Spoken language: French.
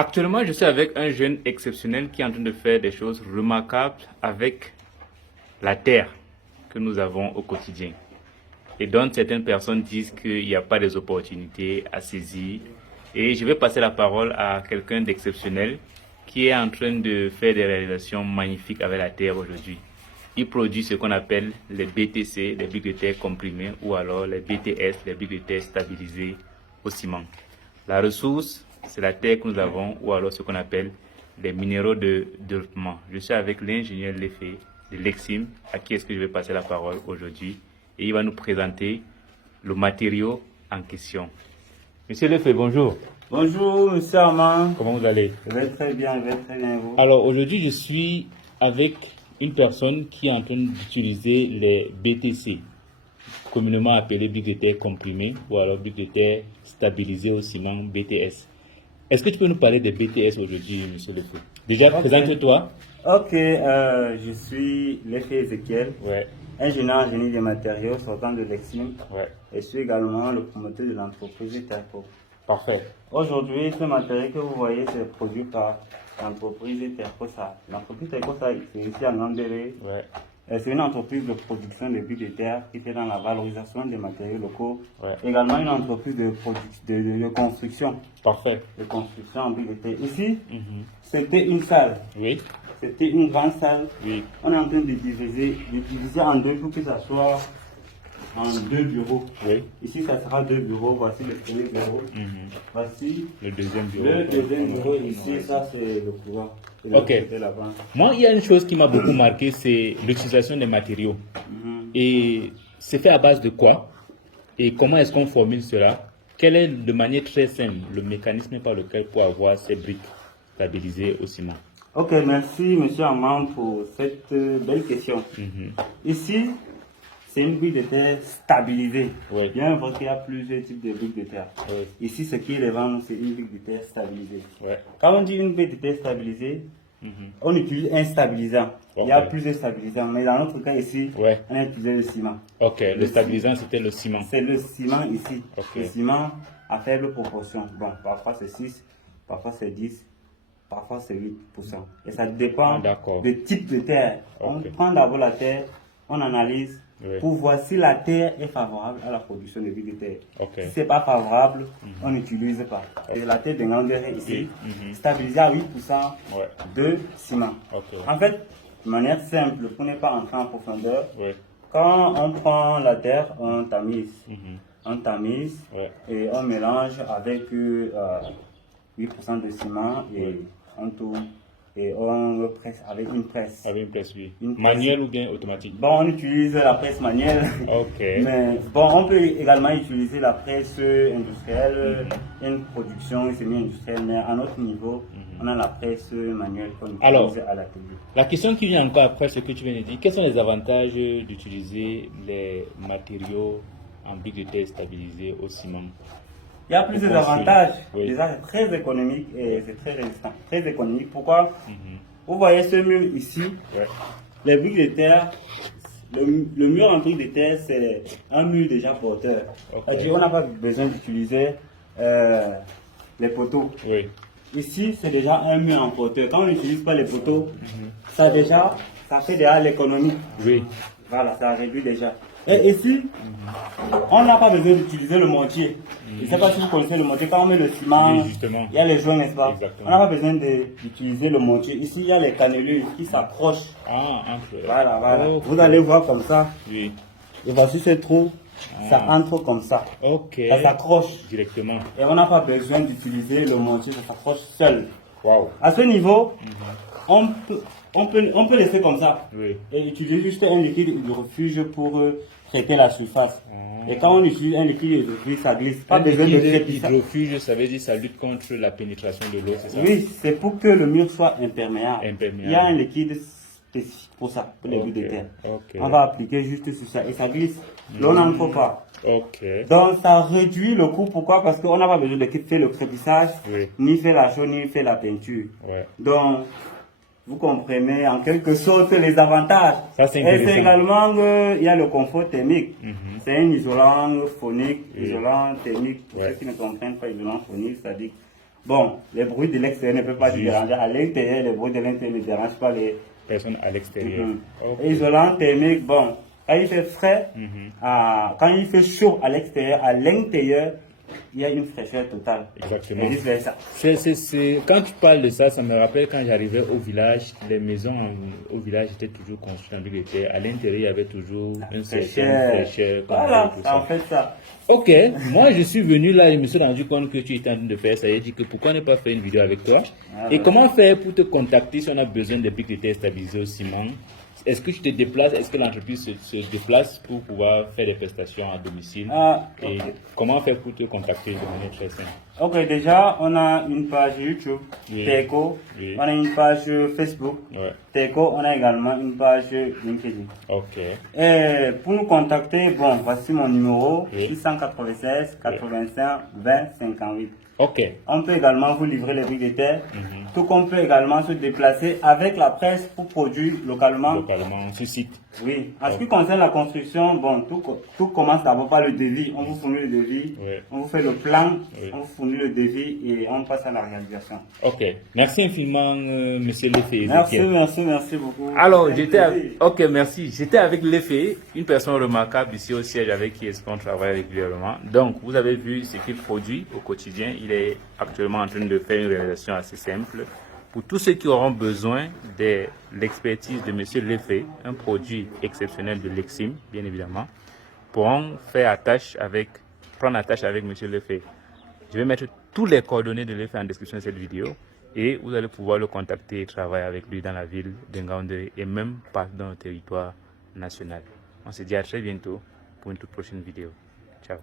Actuellement, je suis avec un jeune exceptionnel qui est en train de faire des choses remarquables avec la terre que nous avons au quotidien. Et donc, certaines personnes disent qu'il n'y a pas des opportunités à saisir. Et je vais passer la parole à quelqu'un d'exceptionnel qui est en train de faire des réalisations magnifiques avec la terre aujourd'hui. Il produit ce qu'on appelle les BTC, les briques de terre comprimées, ou alors les BTS, les briques de terre stabilisées au ciment. La ressource, c'est la terre que nous avons, ou alors ce qu'on appelle les minéraux de développement. Je suis avec l'ingénieur Lefé de l'Exim, à qui est-ce que je vais passer la parole aujourd'hui, et il va nous présenter le matériau en question. Monsieur Lefé, bonjour. Bonjour, monsieur Armand. Comment vous allez? Je vais très bien, vous. Alors aujourd'hui, je suis avec une personne qui est en train d'utiliser les BTC, communément appelés briques de terre comprimées, ou alors briques de terre stabilisées au ciment, BTS. Est-ce que tu peux nous parler des BTS aujourd'hui, monsieur Lefé? Déjà, présente-toi. Ok, je suis Lefé Ezekiel, Ouais, ingénieur en génie des matériaux sortant de l'Exim. ouais, Et je suis également le promoteur de l'entreprise Terpo. parfait. Aujourd'hui, ce matériel que vous voyez, c'est produit par l'entreprise Terposa. L'entreprise Terposa, c'est ici en Andéré. Ouais, C'est une entreprise de production de briques de terre qui fait dans la valorisation des matériaux locaux. Ouais. Également une entreprise de construction. parfait. De construction en briques de terre. Ici, Mhm. c'était une salle. Oui, C'était une grande salle. oui, On est en train de diviser en deux pour que ça soit en deux bureaux. oui. Ici, ça sera deux bureaux. Voici le premier bureau. Mhm. Voici Le deuxième bureau. le deuxième bureau. Ici, ça c'est le couloir. C'est le Ok. côté là-bas. Moi, il y a une chose qui m'a beaucoup marqué, c'est l'utilisation des matériaux. Mhm. Et c'est fait à base de quoi? Et comment est-ce qu'on formule cela? Quel est, de manière très simple, le mécanisme par lequel pour avoir ces briques stabilisées au ciment? Ok, merci monsieur Armand pour cette belle question. Mhm. Ici, c'est une brique de terre stabilisée. Oui. Bien parce qu'il y a plusieurs types de briques de terre. Oui. Ici, ce qui est revend, c'est une brique de terre stabilisée. Ouais. Quand on dit une brique de terre stabilisée, Mhm. on utilise un stabilisant. Il y Ok. a plusieurs stabilisants, mais dans notre cas ici, Ouais. on a utilisé le ciment. Ok, le stabilisant, c'était le ciment. C'est le ciment ici. Ok. Le ciment à faible proportion. Bon, parfois c'est 6, parfois c'est 10, parfois c'est 8%. Et ça dépend Ah, d'accord. du type de terre. On Ok. prend d'abord la terre, on analyse Oui. pour voir si la terre est favorable à la production de briques de terre. Ok. Si ce n'est pas favorable, on n'utilise pas. Et la terre de grandeur ici, Mhm. stabilisée à 8% Ouais. de ciment. Ok. En fait, de manière simple, pour ne pas entrer en profondeur, Oui. quand on prend la terre, on tamise. Mhm. On tamise Ouais. et on mélange avec 8% de ciment et Oui. on tourne et on le presse avec une presse. Avec une presse, oui. Une presse. Manuelle ou bien automatique? Bon, on utilise la presse manuelle. Ok. Mais bon, on peut également utiliser la presse industrielle, une production semi-industrielle, mais à notre niveau, on a la presse manuelle qu'on utilise Alors, à l'atelier. La question qui vient encore après ce que tu viens de dire, quels sont les avantages d'utiliser les matériaux en briques de terre stabilisées au ciment? Il y a plusieurs Pourquoi avantages. oui. Déjà, c'est très économique et c'est très résistant. Très économique. Pourquoi? Mhm. Vous voyez ce mur ici, Ouais. les briques de terre, le mur en briques de terre, c'est un mur déjà porteur. Ok. C'est-à-dire, on n'a pas besoin d'utiliser les poteaux. Oui. Ici, c'est déjà un mur en porteur. Quand on n'utilise pas les poteaux, ça fait déjà l'économie. Oui. Voilà, ça réduit déjà. Et ici, on n'a pas besoin d'utiliser le mortier. Je ne sais pas si vous connaissez le mortier. Quand on met le ciment, Oui, justement. il y a les joints, n'est-ce pas? Exactement. On n'a pas besoin d'utiliser le mortier. Ici, il y a les cannelures qui s'accrochent. Ah, entre. Voilà, voilà. Ok. Vous allez voir comme ça. Oui. Et voici ce trou. Ça entre comme ça. Ok. Ça s'accroche. Directement. Et on n'a pas besoin d'utiliser le mortier. Ça s'accroche seul. Waouh. À ce niveau, on peut laisser comme ça. Oui. Et utiliser juste un liquide hydrofuge pour traiter la surface. Ah. Et quand on utilise un liquide hydrofuge, ça glisse. Pas Un besoin de liquide trépissage. hydrofuge, ça veut dire ça lutte contre la pénétration de l'eau, c'est ça? Oui, c'est pour que le mur soit imperméable. Imperméable. Il y a un liquide spécifique pour ça, pour les Ok, bulles de terre. ok. On va appliquer juste sur ça et ça glisse. L'eau n'entre pas. Ok. Donc ça réduit le coût. Pourquoi? Parce qu'on n'a pas besoin de faire le crépissage, Oui. ni faire la chaux, ni faire la peinture. Ouais. Donc, vous comprenez en quelque sorte les avantages. Ça, c'est Et intéressant. c'est également, il y a le confort thermique. Mhm. C'est un isolant phonique, Oui. isolant thermique. Pour Ouais. ceux qui ne comprennent pas isolant phonique, c'est-à-dire bon, les bruits de l'extérieur ne peuvent pas te Juste. déranger. À l'intérieur, les bruits de l'intérieur ne dérangent pas les Personne à l'extérieur. Ok. Isolant thermique, bon, quand il fait frais, quand il fait chaud à l'intérieur, il y a une fraîcheur totale. Exactement. Et vice-versa. Quand tu parles de ça, ça me rappelle quand j'arrivais au village, les maisons au village étaient toujours construites en briques de terre. À l'intérieur, il y avait toujours une certaine fraîcheur. Voilà, tout en fait ça. Ok, moi je suis venu là, je me suis rendu compte que tu étais en train de faire ça. J'ai dit que pourquoi ne pas faire une vidéo avec toi? Et comment faire pour te contacter si on a besoin de briques de terre stabilisées au ciment? Est-ce que tu te déplaces? Est-ce que l'entreprise se déplace pour pouvoir faire des prestations à domicile? Et comment faire pour te contacter de manière très simple? Ok, déjà, on a une page YouTube, Oui. Teco. Oui. On a une page Facebook, Ouais. Teco. On a également une page LinkedIn. Ok. Et pour nous contacter, bon, voici mon numéro, Oui. 696 85 20 58. Ok. On peut également vous livrer les briques de terre. Tout qu'on peut également se déplacer avec la presse pour produire localement. Localement, sur site. Oui. En ce qui concerne la construction, bon, tout commence d'abord par le devis. On vous fournit le devis, Oui. on vous fait le plan, Oui. on vous fournit le devis et on passe à la réalisation. Ok. Merci infiniment, monsieur Lefé. Merci beaucoup. Alors, C'était un plaisir. ok, merci. J'étais avec Lefé, une personne remarquable ici au siège avec qui est-ce qu'on travaille régulièrement. Donc, vous avez vu ce qu'il produit au quotidien. Il est actuellement en train de faire une réalisation assez simple. Pour tous ceux qui auront besoin de l'expertise de monsieur Lefé, un produit exceptionnel de Lexim, bien évidemment, pourront prendre attache avec monsieur Lefé. Je vais mettre tous les coordonnées de Lefé en description de cette vidéo. Et vous allez pouvoir le contacter et travailler avec lui dans la ville de Ngaoundéré et même partout dans le territoire national. On se dit à très bientôt pour une toute prochaine vidéo. Ciao.